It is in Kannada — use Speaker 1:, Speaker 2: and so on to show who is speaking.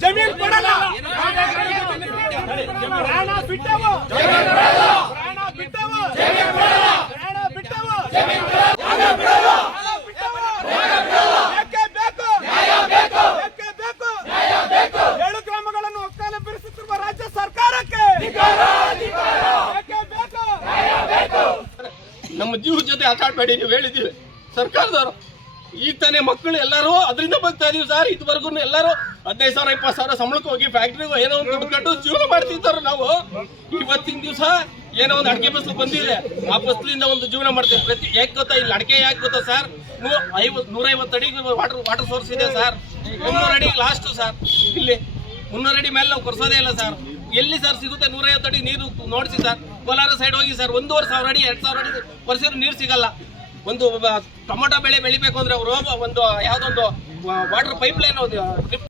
Speaker 1: ಜಮೀನ್ ಕೊಡಲ್ಲ. ಪ್ರಾಣ ಬಿಟ್ಟವು. ಪ್ರಾಣ ಬಿಟ್ಟವು. ಪ್ರಾಣ ಬಿಟ್ಟವು. ಯಾಕೆ ಬೇಕು? ಬೇಕೇ ಬೇಕು? ಏಳು ಗ್ರಾಮಗಳನ್ನು ಒಕ್ಕಾಲ ಬಿಡಿಸುತ್ತಿರುವ ರಾಜ್ಯ ಸರ್ಕಾರಕ್ಕೆ. ಯಾಕೆ ಬೇಕು?
Speaker 2: ನಮ್ಮ ಜೀವ ಜೊತೆ ಆಟ ನೀವು ಹೇಳಿದ್ದೀವಿ. ಸರ್ಕಾರದವರು. ಈಗ ತಾನೇ ಮಕ್ಕಳು ಎಲ್ಲರೂ ಅದರಿಂದ ಬರ್ತಾ ಇದೀವಿ ಸರ್. ಇದುವರೆಗೂ ಎಲ್ಲರೂ ಹದಿನೈದು ಸಾವಿರ, ಇಪ್ಪತ್ತು ಸಾವಿರ ಸಂಬಳಕ್ಕೆ ಹೋಗಿ ಫ್ಯಾಕ್ಟ್ರಿಗೂ ಏನೋ ಒಂದು ದುಡ್ಡು ಕಟ್ಟು ಜೀವನ ಮಾಡ್ತಿದ್ದಾರೆ ನಾವು. ಇವತ್ತಿನ ದಿವಸ ಏನೋ ಒಂದು ಅಡಿಕೆ ಬಸ್ಲು ಬಂದಿದೆ. ಆ ಬಸ್ಲಿಂದ ಒಂದು ಜೀವನ ಮಾಡ್ತೀವಿ. ಪ್ರತಿ ಯಾಕೆ ಗೊತ್ತಾ? ಇಲ್ಲಿ ಅಡಿಕೆ ಯಾಕೆ ಗೊತ್ತಾ ಸರ್? ಐವತ್ ನೂರೈವತ್ತು ಅಡಿ ವಾಟರ್ ವಾಟರ್ ಸೋರ್ಸ್ ಇದೆ ಸರ್. ಮುನ್ನೂರು ಅಡಿ ಲಾಸ್ಟ್ ಸರ್. ಇಲ್ಲಿ ಮುನ್ನೂರು ಅಡಿ ಮೇಲೆ ನಾವು ಕೊರ್ಸೋದೇ ಇಲ್ಲ ಸರ್. ಎಲ್ಲಿ ಸರ್ ಸಿಗುತ್ತೆ? ನೂರೈವತ್ತು ಅಡಿ ನೀರು ನೋಡಿಸಿ ಸರ್. ಕೋಲಾರ ಸೈಡ್ ಹೋಗಿ ಸರ್. ಒಂದೂವರೆ ಸಾವಿರ ಅಡಿ, ಎರಡು ಸಾವಿರ ಅಡಿ ಕೊರ್ಸಿದ್ರು ನೀರು ಸಿಗಲ್ಲ. ಒಂದು ಟೊಮೊಟೊ ಬೆಳೆ ಬೆಳಿಬೇಕು ಅಂದ್ರೆ ಅವರು ಒಂದು ಯಾವ್ದೊಂದು ವಾಟರ್ ಪೈಪ್ ಲೈನ್